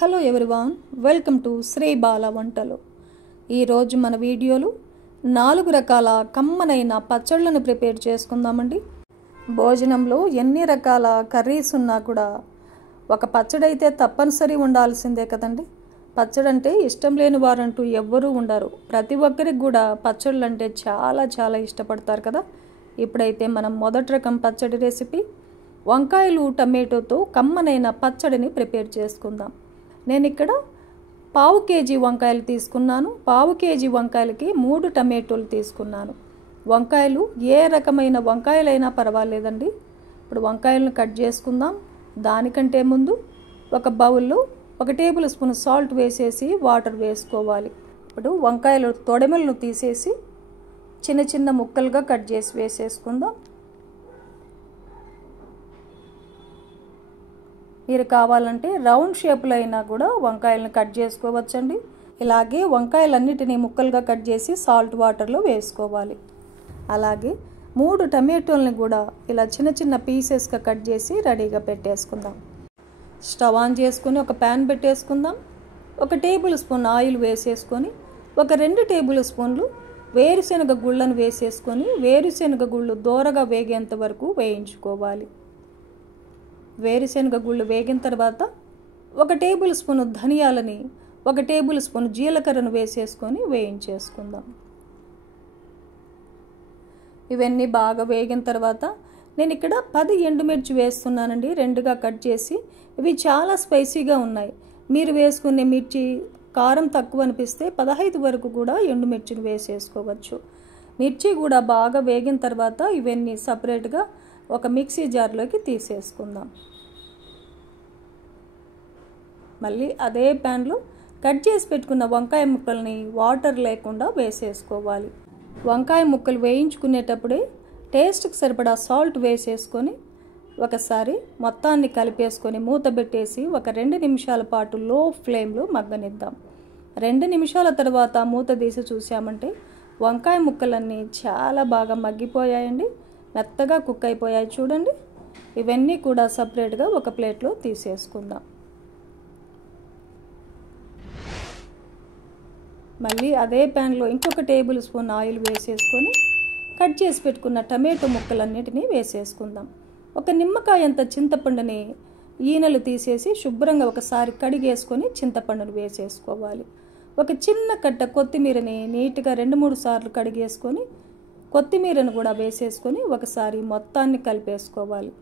Hello everyone, welcome to Sri Bala Vantalu. ఈరోజు మన వీడియోలో 4 రకాల కమ్మనైన పచ్చళ్ళను ప్రిపేర్ చేసుకుందామండి. భోజనంలో ఎన్ని రకాల కర్రీస్ ఉన్నా కూడా ఒక పచ్చడి అయితే తప్పనిసరి ఉండాల్సిందే కదండి. పచ్చడి అంటే ఇష్టం లేని వారంటూ ఎవ్వరూ ఉండరు. ప్రతి ఒక్కరికి కూడా పచ్చళ్ళు అంటే చాలా ఇష్టపడతారు కదా. ఇప్పుడైతే మనం మొదటి రకం పచ్చడి రెసిపీ వంకాయలు టమాటోతో కమ్మనైన పచ్చడిని ప్రిపేర్ చేసుకుందాం. నేను ఇక్కడ 1/2 కేజీ వంకాయలు తీసుకున్నాను. 1/2 కేజీ వంకాయలకి 3 టమాటోలు తీసుకున్నాను. వంకాయలు ఏ రకమైన వంకాయలైనా పర్వాలేదండి. ఇప్పుడు వంకాయలను కట్ చేసుకుందాం. దానికంటే ముందు ఒక బౌల్లో 1 టేబుల్ స్పూన్ సాల్ట్ వేసేసి వాటర్ వేసుకోవాలి. ఇప్పుడు వంకాయలు తొడమలను తీసేసి చిన్న ముక్కలుగా కట్ చేసి వేసేసుకుందాం. మీరు కావాలంటే రౌండ్ షేప్లో అయినా కూడా వంకాయలను కట్ చేసుకోవచ్చండి. ఇలాగే వంకాయలన్నిటినీ ముక్కలుగా కట్ చేసి సాల్ట్ వాటర్లో వేసుకోవాలి. అలాగే 3 టమాటోల్ని కూడా ఇలా చిన్న పీసెస్గా కట్ చేసి రెడీగా పెట్టేసుకుందాం. స్టవ్ ఆన్ చేసుకొని ఒక ప్యాన్ పెట్టేసుకుందాం. 1 టేబుల్ స్పూన్ ఆయిల్ వేసేసుకొని 2 టేబుల్ స్పూన్లు వేరుశనగ గుళ్ళను వేసేసుకొని వేరుశనగ గుళ్ళు దోరగా వేగేంత వరకు వేయించుకోవాలి. వేరుశనగ గుళ్ళు వేగిన తర్వాత 1 టేబుల్ స్పూన్ ధనియాలని 1 టేబుల్ స్పూన్ జీలకర్రను వేసేసుకొని వేయించేసుకుందాం. ఇవన్నీ బాగా వేగిన తర్వాత నేను ఇక్కడ 10 ఎండుమిర్చి వేస్తున్నానండి, 2గా కట్ చేసి. ఇవి చాలా స్పైసీగా ఉన్నాయి. మీరు వేసుకునే మిర్చి కారం తక్కువ అనిపిస్తే 15 వరకు కూడా ఎండుమిర్చిని వేసేసుకోవచ్చు. మిర్చి కూడా బాగా వేగిన తర్వాత ఇవన్నీ సపరేట్గా ఒక మిక్సీ జార్లోకి తీసేసుకుందాం. మళ్ళీ అదే ప్యాన్లో కట్ చేసి పెట్టుకున్న వంకాయ ముక్కల్ని వాటర్ లేకుండా వేసేసుకోవాలి. వంకాయ ముక్కలు వేయించుకునేటప్పుడే టేస్ట్కి సరిపడా సాల్ట్ వేసేసుకొని ఒకసారి మొత్తాన్ని కలిపేసుకొని మూత పెట్టేసి ఒక 2 నిమిషాల పాటు లో ఫ్లేమ్లో మగ్గనిద్దాం. 2 నిమిషాల తర్వాత మూత తీసి చూసామంటే వంకాయ ముక్కలన్నీ చాలా బాగా మగ్గిపోయాయండి, మెత్తగా కుక్ అయిపోయాయి చూడండి. ఇవన్నీ కూడా సపరేట్గా ఒక ప్లేట్లో తీసేసుకుందాం. మళ్ళీ అదే ప్యాన్లో ఇంకొక టేబుల్ స్పూన్ ఆయిల్ వేసేసుకొని కట్ చేసి పెట్టుకున్న టమాటో ముక్కలన్నిటినీ వేసేసుకుందాం. 1 నిమ్మకాయ అంత చింతపండుని ఈనెలు తీసేసి శుభ్రంగా ఒకసారి కడిగేసుకొని చింతపండును వేసేసుకోవాలి. ఒక చిన్న కట్ట కొత్తిమీరని నీట్గా 2-3 సార్లు కడిగేసుకొని కొత్తిమీరను కూడా వేసేసుకొని ఒకసారి మొత్తాన్ని కలిపేసుకోవాలి.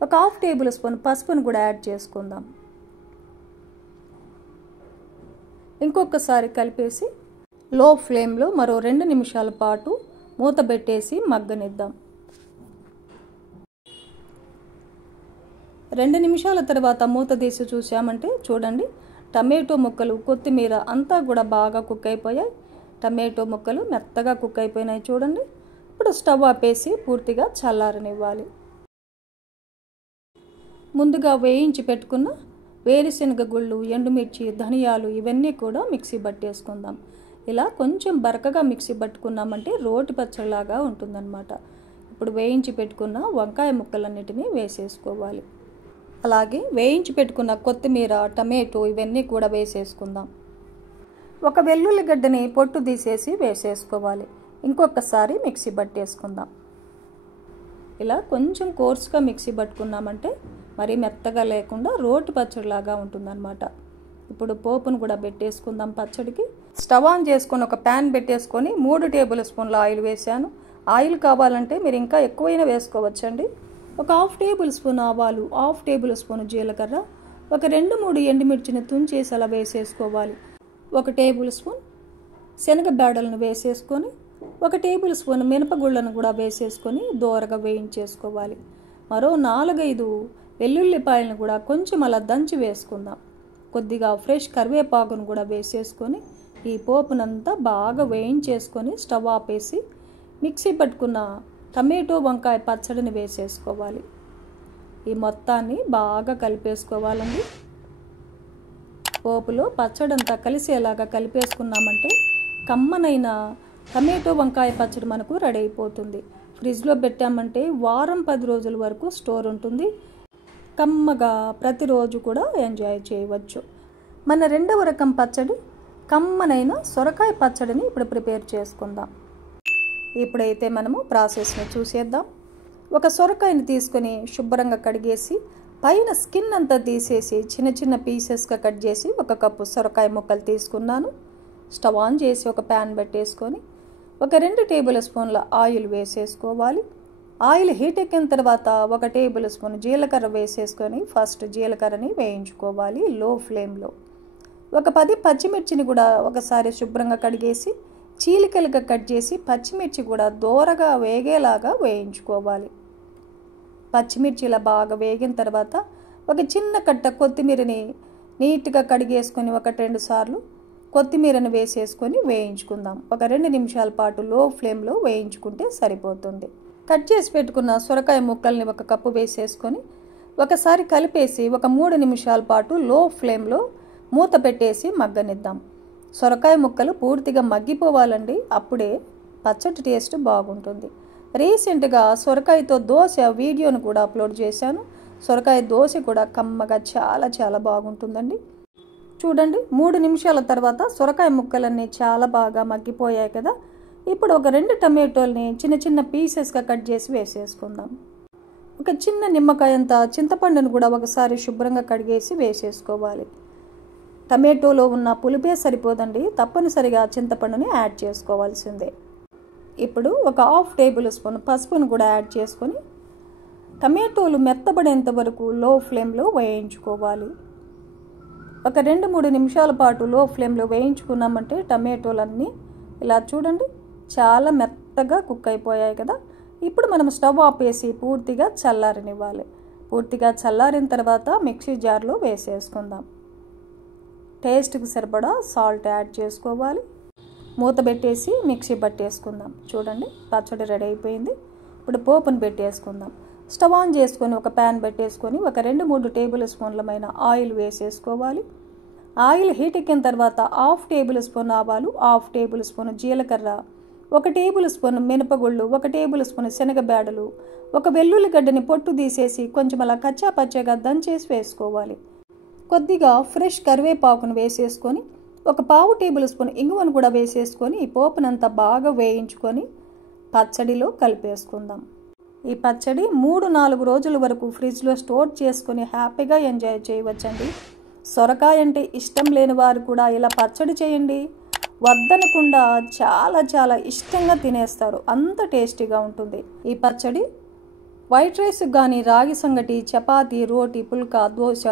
ఒక 1/2 టేబుల్ స్పూన్ పసుపును కూడా యాడ్ చేసుకుందాం. ఇంకొకసారి కలిపేసి లో ఫ్లేమ్లో మరో 2 నిమిషాల పాటు మూత పెట్టేసి మగ్గనిద్దాం. 2 నిమిషాల తర్వాత మూత తీసి చూసామంటే చూడండి, టమాటో ముక్కలు కొత్తిమీర అంతా కూడా బాగా కుక్ అయిపోయాయి. టమాటో ముక్కలు మెత్తగా కుక్ అయిపోయినాయి చూడండి. ఇప్పుడు స్టవ్ ఆపేసి పూర్తిగా చల్లారనివ్వాలి. ముందుగా వేయించి పెట్టుకున్న వేరుశనగ గుళ్ళు, ఎండుమిర్చి, ధనియాలు ఇవన్నీ కూడా మిక్సీ పట్టేసుకుందాం. ఇలా కొంచెం బరకగా మిక్సీ పట్టుకున్నామంటే రోటి పచ్చడిలాగా ఉంటుందన్నమాట. ఇప్పుడు వేయించి పెట్టుకున్న వంకాయ ముక్కలన్నిటినీ వేసేసుకోవాలి. అలాగే వేయించి పెట్టుకున్న కొత్తిమీర, టమాటో ఇవన్నీ కూడా వేసేసుకుందాం. ఒక వెల్లుల్లిగడ్డని పొట్టు తీసేసి వేసేసుకోవాలి. ఇంకొకసారి మిక్సీ పట్టేసుకుందాం. ఇలా కొంచెం కోర్స్గా మిక్సీ పట్టుకున్నామంటే మరి మెత్తగా లేకుండా రోటి పచ్చడిలాగా ఉంటుందన్నమాట. ఇప్పుడు పోపును కూడా పెట్టేసుకుందాం పచ్చడికి. స్టవ్ ఆన్ చేసుకొని ఒక ప్యాన్ పెట్టేసుకొని 3 టేబుల్ స్పూన్ల ఆయిల్ వేసాను. ఆయిల్ కావాలంటే మీరు ఇంకా ఎక్కువైనా వేసుకోవచ్చండి. ఒక 1/2 టేబుల్ స్పూన్ ఆవాలు, 1/2 టేబుల్ స్పూన్ జీలకర్ర, ఒక 2-3 ఎండుమిర్చిని తుంచేసి అలా వేసేసుకోవాలి. 1 టేబుల్ స్పూన్ శనగ బేడలను వేసేసుకొని 1 టేబుల్ స్పూన్ మినపగుళ్ళను కూడా వేసేసుకొని దోరగా వేయించేసుకోవాలి. మరో 4-5 వెల్లుల్లిపాయలను కూడా కొంచెం అలా దంచి వేసుకుందాం. కొద్దిగా ఫ్రెష్ కరివేపాకును కూడా వేసేసుకొని ఈ పోపునంతా బాగా వేయించేసుకొని స్టవ్ ఆపేసి మిక్సీ పట్టుకున్న టమాటో వంకాయ పచ్చడిని వేసేసుకోవాలి. ఈ మొత్తాన్ని బాగా కలిపేసుకోవాలండి. పోపులో పచ్చడంతా కలిసేలాగా కలిపేసుకున్నామంటే కమ్మనైన టమాటో వంకాయ పచ్చడి మనకు రెడీ అయిపోతుంది. ఫ్రిడ్జ్లో పెట్టామంటే వారం 10 రోజుల వరకు స్టోర్ ఉంటుంది. కమ్మగా ప్రతిరోజు కూడా ఎంజాయ్ చేయవచ్చు. మన రెండవ రకం పచ్చడి కమ్మనైన సొరకాయ పచ్చడిని ఇప్పుడు ప్రిపేర్ చేసుకుందాం. ఇప్పుడైతే మనము ప్రాసెస్ని చూసేద్దాం. ఒక సొరకాయని తీసుకొని శుభ్రంగా కడిగేసి పైన స్కిన్ అంతా తీసేసి చిన్న చిన్న పీసెస్గా కట్ చేసి 1 కప్పు సొరకాయ ముక్కలు తీసుకున్నాను. స్టవ్ ఆన్ చేసి ఒక ప్యాన్ పెట్టేసుకొని ఒక 2 టేబుల్ స్పూన్ల ఆయిల్ వేసేసుకోవాలి. ఆయిల్ హీట్ ఎక్కిన తర్వాత 1 టేబుల్ స్పూన్ జీలకర్ర వేసేసుకొని ఫస్ట్ జీలకర్రని వేయించుకోవాలి లో ఫ్లేమ్లో. ఒక 10 పచ్చిమిర్చిని కూడా ఒకసారి శుభ్రంగా కడిగేసి చీలికలుగా కట్ చేసి పచ్చిమిర్చి కూడా దోరగా వేగేలాగా వేయించుకోవాలి. పచ్చిమిర్చి ఇలా బాగా వేగిన తర్వాత ఒక చిన్న కట్ట కొత్తిమీరని నీట్గా కడిగేసుకొని 1-2 సార్లు కొత్తిమీరని వేసేసుకొని వేయించుకుందాం. ఒక 2 నిమిషాల పాటు లో ఫ్లేమ్లో వేయించుకుంటే సరిపోతుంది. కట్ చేసి పెట్టుకున్న సొరకాయ ముక్కల్ని 1 కప్పు వేసేసుకొని ఒకసారి కలిపేసి ఒక 3 నిమిషాల పాటు లో ఫ్లేమ్లో మూత పెట్టేసి మగ్గనిద్దాం. సొరకాయ ముక్కలు పూర్తిగా మగ్గిపోవాలండి, అప్పుడే పచ్చడి టేస్ట్ బాగుంటుంది. రీసెంట్గా సొరకాయతో దోశ వీడియోను కూడా అప్లోడ్ చేశాను. సొరకాయ దోశ కూడా కమ్మగా చాలా బాగుంటుందండి. చూడండి, 3 నిమిషాల తర్వాత సొరకాయ ముక్కలన్నీ చాలా బాగా మగ్గిపోయాయి కదా. ఇప్పుడు ఒక 2 టమాటోల్ని చిన్న చిన్న పీసెస్గా కట్ చేసి వేసేసుకుందాం. ఒక చిన్న నిమ్మకాయంత చింతపండును కూడా ఒకసారి శుభ్రంగా కడిగేసి వేసేసుకోవాలి. టమాటోలో ఉన్న పులిపే సరిపోదండి, తప్పనిసరిగా చింతపండుని యాడ్ చేసుకోవాల్సిందే. ఇప్పుడు ఒక 1/2 టేబుల్ స్పూన్ పసుపును కూడా యాడ్ చేసుకొని టమాటోలు మెత్తబడేంత వరకు లో ఫ్లేమ్లో వేయించుకోవాలి. ఒక 2-3 నిమిషాల పాటు లో ఫ్లేమ్లో వేయించుకున్నామంటే టమాటోలన్నీ ఇలా చూడండి చాలా మెత్తగా కుక్ అయిపోయాయి కదా. ఇప్పుడు మనం స్టవ్ ఆపేసి పూర్తిగా చల్లారనివ్వాలి. పూర్తిగా చల్లారిన తర్వాత మిక్సీ జార్లో వేసేసుకుందాం. టేస్ట్కి సరిపడా సాల్ట్ యాడ్ చేసుకోవాలి. మూత పెట్టేసి మిక్సీ పట్టేసుకుందాం. చూడండి, పచ్చడి రెడీ అయిపోయింది. ఇప్పుడు పోపును పెట్టేసుకుందాం. స్టవ్ ఆన్ చేసుకొని ఒక ప్యాన్ పెట్టేసుకొని ఒక 2-3 టేబుల్ స్పూన్లమైన ఆయిల్ వేసేసుకోవాలి. ఆయిల్ హీట్ ఎక్కిన తర్వాత 1/2 టేబుల్ స్పూన్ ఆవాలు, 1/2 టేబుల్ స్పూన్ జీలకర్ర, 1 టేబుల్ స్పూన్ మినపగుళ్ళు, 1 టేబుల్ స్పూన్ శనగబేడలు, 1 వెల్లుల్లిగడ్డని పొట్టు తీసేసి కొంచెం అలా కచ్చా పచ్చగా దంచేసి వేసుకోవాలి. కొద్దిగా ఫ్రెష్ కరివేపాకును వేసేసుకొని 1/4 టేబుల్ స్పూన్ ఇంగువను కూడా వేసేసుకొని ఈ పోపునంతా బాగా వేయించుకొని పచ్చడిలో కలిపేసుకుందాం. ఈ పచ్చడి 3-4 రోజుల వరకు ఫ్రిడ్జ్లో స్టోర్ చేసుకొని హ్యాపీగా ఎంజాయ్ చేయవచ్చండి. సొరకాయ అంటే ఇష్టం లేని వారు కూడా ఇలా పచ్చడి చేయండి, వద్దనకుండా చాలా ఇష్టంగా తినేస్తారు. అంత టేస్టీగా ఉంటుంది ఈ పచ్చడి. వైట్ రైస్ కానీ రాగి సంగటి, చపాతీ, రోటీ, పుల్కా, దోశ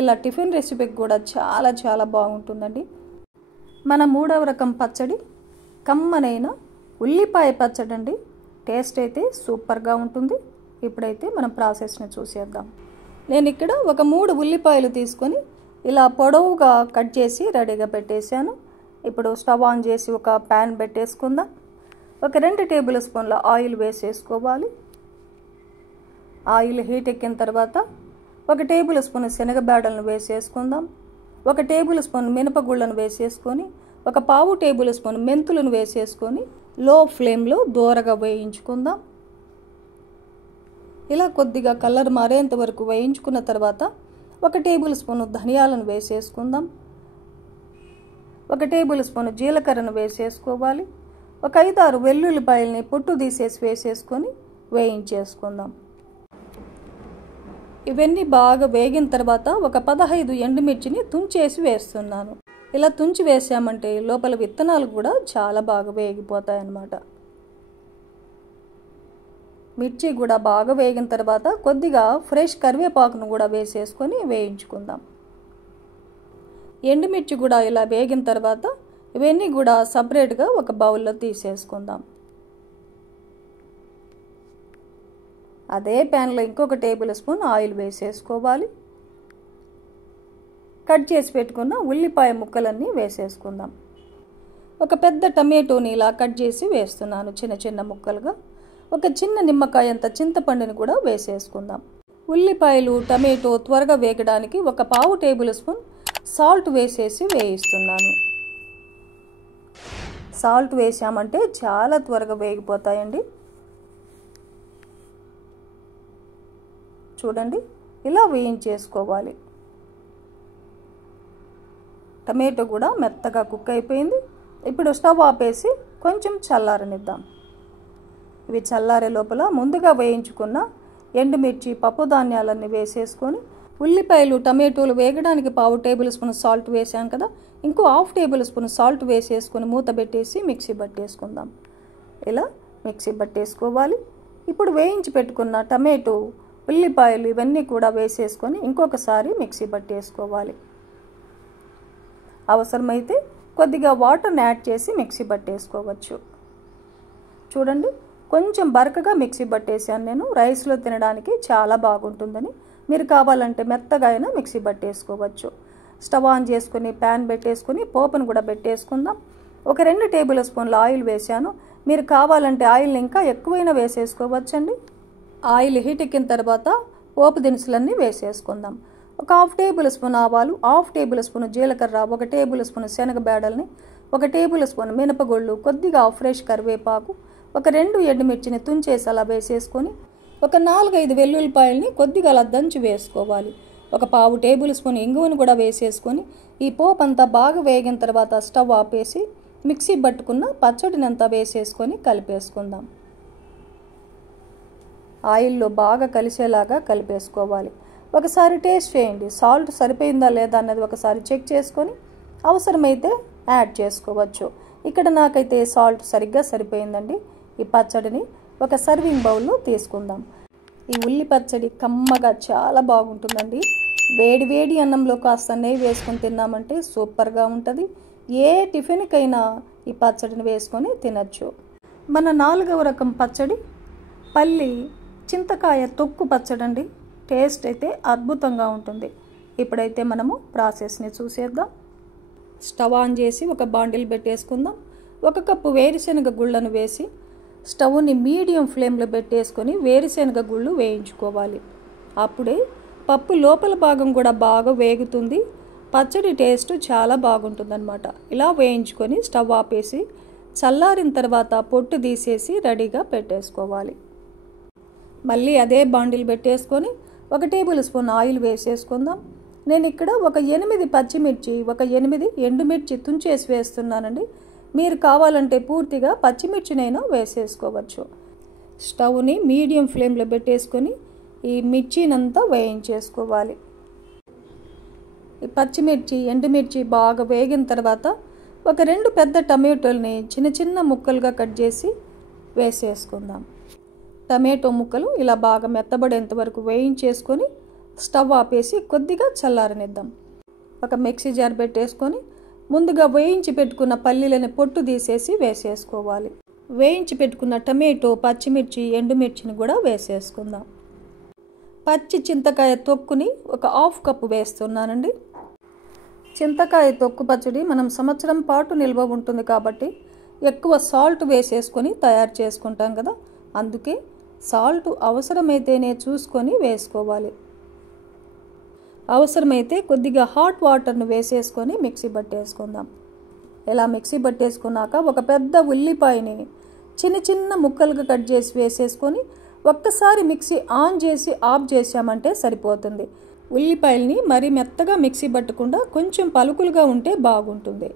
ఇలా టిఫిన్ రెసిపీకి కూడా చాలా బాగుంటుందండి. మన 3వ రకం పచ్చడి కమ్మనైన ఉల్లిపాయ పచ్చడి అండి. టేస్ట్ అయితే సూపర్గా ఉంటుంది. ఇప్పుడైతే మనం ప్రాసెస్ని చూసేద్దాం. నేను ఇక్కడ ఒక 3 ఉల్లిపాయలు తీసుకొని ఇలా పొడవుగా కట్ చేసి రెడీగా పెట్టేశాను. ఇప్పుడు స్టవ్ ఆన్ చేసి ఒక ప్యాన్ పెట్టేసుకుందాం. ఒక 2 టేబుల్ స్పూన్ల ఆయిల్ వేసేసుకోవాలి. ఆయిల్ హీట్ ఎక్కిన తర్వాత 1 టేబుల్ స్పూన్ శనగబేడలను వేసేసుకుందాం. 1 టేబుల్ స్పూన్ మినపగుళ్ళను వేసేసుకొని 1/4 టేబుల్ స్పూన్ మెంతులను వేసేసుకొని లో ఫ్లేమ్లో దోరగా వేయించుకుందాం. ఇలా కొద్దిగా కలర్ మారేంత వరకు వేయించుకున్న తర్వాత 1 టేబుల్ స్పూన్ ధనియాలను వేసేసుకుందాం. 1 టేబుల్ స్పూన్ జీలకర్రను వేసేసుకోవాలి. ఒక 5-6 వెల్లుల్లిపాయలని పొట్టు తీసేసి వేసేసుకొని వేయించేసుకుందాం. ఇవన్నీ బాగా వేగిన తర్వాత ఒక 15 ఎండుమిర్చిని తుంచేసి వేస్తున్నాను. ఇలా తుంచి వేసామంటే లోపల విత్తనాలు కూడా చాలా బాగా వేగిపోతాయి అన్నమాట. మిర్చి కూడా బాగా వేగిన తర్వాత కొద్దిగా ఫ్రెష్ కరివేపాకును కూడా వేసేసుకొని వేయించుకుందాం. ఎండుమిర్చి కూడా ఇలా వేగిన తర్వాత ఇవన్నీ కూడా సపరేట్గా ఒక బౌల్లో తీసేసుకుందాం. అదే ప్యాన్లో ఇంకొక టేబుల్ స్పూన్ ఆయిల్ వేసేసుకోవాలి. కట్ చేసి పెట్టుకున్న ఉల్లిపాయ ముక్కలన్నీ వేసేసుకుందాం. ఒక పెద్ద టమాటోని ఇలా కట్ చేసి వేస్తున్నాను చిన్న ముక్కలుగా. ఒక చిన్న నిమ్మకాయ అంత చింతపండుని కూడా వేసేసుకుందాం. ఉల్లిపాయలు టమాటో త్వరగా వేగడానికి 1/4 టేబుల్ స్పూన్ సాల్ట్ వేసేసి వేయిస్తున్నాను. సాల్ట్ వేసామంటే చాలా త్వరగా వేగిపోతాయండి. చూడండి, ఇలా వేయించేసుకోవాలి. టమాటో కూడా మెత్తగా కుక్ అయిపోయింది. ఇప్పుడు స్టవ్ ఆపేసి కొంచెం చల్లారనిద్దాం. ఇవి చల్లారే లోపల ముందుగా వేయించుకున్న ఎండుమిర్చి, పప్పు ధాన్యాలన్నీ వేసేసుకొని, ఉల్లిపాయలు, టమాటోలు వేగడానికి 1/2 టేబుల్ స్పూన్ సాల్ట్ వేసాం కదా, ఇంకో 1/2 టేబుల్ స్పూన్ సాల్ట్ వేసేసుకొని మూత పెట్టేసి మిక్సీ పట్టేసుకుందాం. ఇలా మిక్సీ పట్టేసుకోవాలి. ఇప్పుడు వేయించి పెట్టుకున్న టమాటో, ఉల్లిపాయలు ఇవన్నీ కూడా వేసేసుకొని ఇంకొకసారి మిక్సీ పట్టేసుకోవాలి. అవసరమైతే కొద్దిగా వాటర్ని యాడ్ చేసి మిక్సీ పట్టేసుకోవచ్చు. చూడండి, కొంచెం బరకగా మిక్సీ పట్టేసాను నేను. రైస్లో తినడానికి చాలా బాగుంటుందని. మీరు కావాలంటే మెత్తగా అయినా మిక్సీ పట్టేసుకోవచ్చు. స్టవ్ ఆన్ చేసుకుని ప్యాన్ పెట్టేసుకుని పోపును కూడా పెట్టేసుకుందాం. ఒక 2 టేబుల్ స్పూన్ల ఆయిల్ వేసాను. మీరు కావాలంటే ఆయిల్ ఇంకా ఎక్కువైనా వేసేసుకోవచ్చండి. ఆయిల్ హీట్ ఎక్కిన తర్వాత పోపు దినుసులన్నీ వేసేసుకుందాం. ఒక 1/2 టేబుల్ స్పూన్ ఆవాలు, 1/2 టేబుల్ స్పూన్ జీలకర్ర, 1 టేబుల్ స్పూన్ శనగబేడల్ని, 1 టేబుల్ స్పూన్ మినపగుళ్ళు, కొద్దిగా ఫ్రెష్ కరివేపాకు, ఒక 2 ఎండుమిర్చిని తుంచేసి అలా వేసేసుకొని, ఒక 4-5 వెల్లుల్లిపాయల్ని కొద్దిగా అలా దంచి వేసుకోవాలి. ఒక 1/2 టేబుల్ స్పూన్ ఇంగువను కూడా వేసేసుకొని ఈ పోపు అంతా బాగా వేగిన తర్వాత స్టవ్ ఆపేసి మిక్సీ పట్టుకున్న పచ్చడిని అంతా వేసేసుకొని కలిపేసుకుందాం. ఆయిల్లో బాగా కలిసేలాగా కలిపేసుకోవాలి. ఒకసారి టేస్ట్ చేయండి. సాల్ట్ సరిపోయిందా లేదా అన్నది ఒకసారి చెక్ చేసుకొని అవసరమైతే యాడ్ చేసుకోవచ్చు. ఇక్కడ నాకైతే సాల్ట్ సరిగ్గా సరిపోయిందండి. ఈ పచ్చడిని ఒక సర్వింగ్ బౌల్లో తీసుకుందాం. ఈ ఉల్లి పచ్చడి కమ్మగా చాలా బాగుంటుందండి. వేడి వేడి అన్నంలో కాస్త నెయ్యి వేసుకొని తిన్నామంటే సూపర్గా ఉంటుంది. ఏ టిఫిన్కైనా ఈ పచ్చడిని వేసుకొని తినచ్చు. మన 4వ రకం పచ్చడి పల్లి చింతకాయ తొక్కు పచ్చడి అండి. టేస్ట్ అయితే అద్భుతంగా ఉంటుంది. ఇప్పుడైతే మనము ప్రాసెస్ని చూసేద్దాం. స్టవ్ ఆన్ చేసి ఒక బాండిల్ పెట్టేసుకుందాం. 1 కప్పు వేరుశనగ గుళ్ళను వేసి స్టవ్ని మీడియం ఫ్లేమ్లో పెట్టేసుకొని వేరుశనగ గుళ్ళు వేయించుకోవాలి. అప్పుడే పప్పు లోపల భాగం కూడా బాగా వేగుతుంది. పచ్చడి టేస్ట్ చాలా బాగుంటుందన్నమాట. ఇలా వేయించుకొని స్టవ్ ఆపేసి చల్లారిన తర్వాత పొట్టు తీసేసి రెడీగా పెట్టేసుకోవాలి. మళ్ళీ అదే బాండిల్ పెట్టేసుకొని 1 టేబుల్ స్పూన్ ఆయిల్ వేసేసుకుందాం. నేను ఇక్కడ ఒక 8 పచ్చిమిర్చి, ఒక 8 ఎండుమిర్చి తుంచేసి వేస్తున్నానండి. మీరు కావాలంటే పూర్తిగా పచ్చిమిర్చినైనా వేసేసుకోవచ్చు. స్టవ్ని మీడియం ఫ్లేమ్లో పెట్టేసుకొని ఈ మిర్చినంతా వేయించేసుకోవాలి. ఈ పచ్చిమిర్చి, ఎండుమిర్చి బాగా వేగిన తర్వాత ఒక 2 పెద్ద టమాటోల్ని చిన్న చిన్న ముక్కలుగా కట్ చేసి వేసేసుకుందాం. టమాటో ముక్కలు ఇలా బాగా మెత్తబడేంత వరకు వేయించేసుకొని స్టవ్ ఆపేసి కొద్దిగా చల్లారనిద్దాం. ఒక మిక్సీ జార్ పెట్టేసుకొని ముందుగా వేయించి పెట్టుకున్న పల్లీలని పొట్టు తీసేసి వేసేసుకోవాలి. వేయించి పెట్టుకున్న టమాటో, పచ్చిమిర్చి, ఎండుమిర్చిని కూడా వేసేసుకుందాం. పచ్చి చింతకాయ తొక్కుని ఒక 1/2 కప్పు వేస్తున్నానండి. చింతకాయ తొక్కు పచ్చడి మనం సంవత్సరం పాటు నిల్వ ఉంటుంది కాబట్టి ఎక్కువ సాల్ట్ వేసేసుకొని తయారు చేసుకుంటాం కదా, అందుకే సాల్ట్ అవసరమైతేనే చూసుకొని వేసుకోవాలి. అవసరమైతే కొద్దిగా హాట్ వాటర్ను వేసేసుకొని మిక్సీ పట్టేసుకుందాం. ఇలా మిక్సీ పట్టేసుకున్నాక ఒక పెద్ద ఉల్లిపాయని చిన్న చిన్న ముక్కలుగా కట్ చేసి వేసేసుకొని ఒక్కసారి మిక్సీ ఆన్ చేసి ఆఫ్ చేసామంటే సరిపోతుంది. ఉల్లిపాయల్ని మరీ మెత్తగా మిక్సీ పట్టకుండా కొంచెం పలుకులుగా ఉంటే బాగుంటుంది.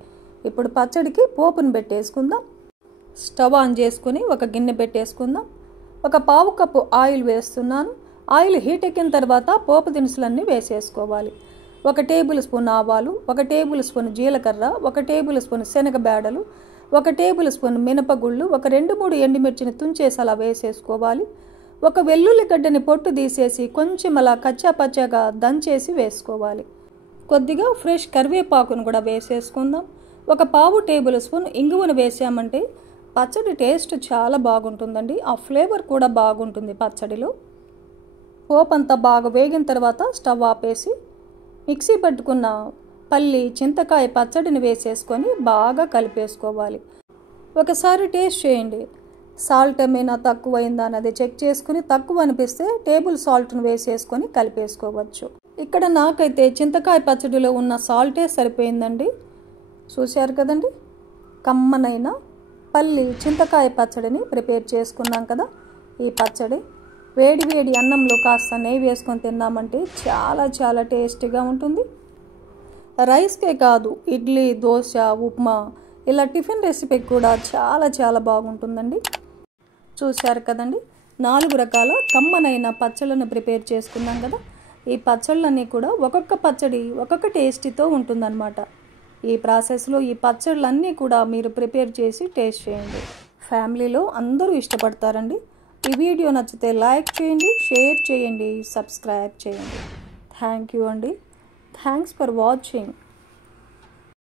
ఇప్పుడు పచ్చడికి పోపును పెట్టేసుకుందాం. స్టవ్ ఆన్ చేసుకుని ఒక గిన్నె పెట్టేసుకుందాం. ఒక 1/2 కప్పు ఆయిల్ వేస్తున్నాను. ఆయిల్ హీట్ ఎక్కిన తర్వాత పోపు దినుసులన్నీ వేసేసుకోవాలి. 1 టేబుల్ స్పూన్ ఆవాలు, 1 టేబుల్ స్పూన్ జీలకర్ర, 1 టేబుల్ స్పూన్ శనగబేడలు, 1 టేబుల్ స్పూన్ మినపగుళ్ళు, ఒక 2-3 ఎండుమిర్చిని తుంచేసి అలా వేసేసుకోవాలి. ఒక వెల్లుల్లి గడ్డని పొట్టు తీసేసి కొంచెం అలా కచ్చా పచ్చాగా దంచేసి వేసుకోవాలి. కొద్దిగా ఫ్రెష్ కరివేపాకును కూడా వేసేసుకుందాం. ఒక 1/2 టేబుల్ స్పూన్ ఇంగువను వేసామంటే పచ్చడి టేస్ట్ చాలా బాగుంటుందండి. ఆ ఫ్లేవర్ కూడా బాగుంటుంది పచ్చడిలో. పోపు అంతా బాగా వేగిన తర్వాత స్టవ్ ఆపేసి మిక్సీ పట్టుకున్న పల్లి చింతకాయ పచ్చడిని వేసేసుకొని బాగా కలిపేసుకోవాలి. ఒకసారి టేస్ట్ చేయండి. సాల్ట్ ఏమైనా తక్కువైందా అన్నది చెక్ చేసుకుని తక్కువ అనిపిస్తే టేబుల్ సాల్ట్ను వేసేసుకొని కలిపేసుకోవచ్చు. ఇక్కడ నాకైతే చింతకాయ పచ్చడిలో ఉన్న సాల్టే సరిపోయిందండి. చూశారు కదండి, కమ్మనైన పల్లి చింతకాయ పచ్చడిని ప్రిపేర్ చేసుకున్నాం కదా. ఈ పచ్చడి వేడి వేడి అన్నంలో కాస్త నెయ్యి వేసుకొని తిన్నామంటే చాలా చాలా టేస్టీగా ఉంటుంది. రైస్కే కాదు, ఇడ్లీ, దోశ, ఉప్మా ఇలా టిఫిన్ రెసిపీకి కూడా చాలా చాలా బాగుంటుందండి. చూశారు కదండి, 4 రకాల కమ్మనైన పచ్చళ్ళను ప్రిపేర్ చేసుకున్నాం కదా. ఈ పచ్చళ్ళన్నీ కూడా ఒక్కొక్క పచ్చడి ఒక్కొక్క టేస్టీతో ఉంటుందన్నమాట. ఈ ప్రాసెస్లో ఈ పచ్చళ్ళన్నీ కూడా మీరు ప్రిపేర్ చేసి టేస్ట్ చేయండి. ఫ్యామిలీలో అందరూ ఇష్టపడతారండి. ఈ వీడియో నచ్చితే లైక్ చేయండి, షేర్ చేయండి, సబ్స్క్రైబ్ చేయండి. థ్యాంక్ యూ అండి. Thanks for watching.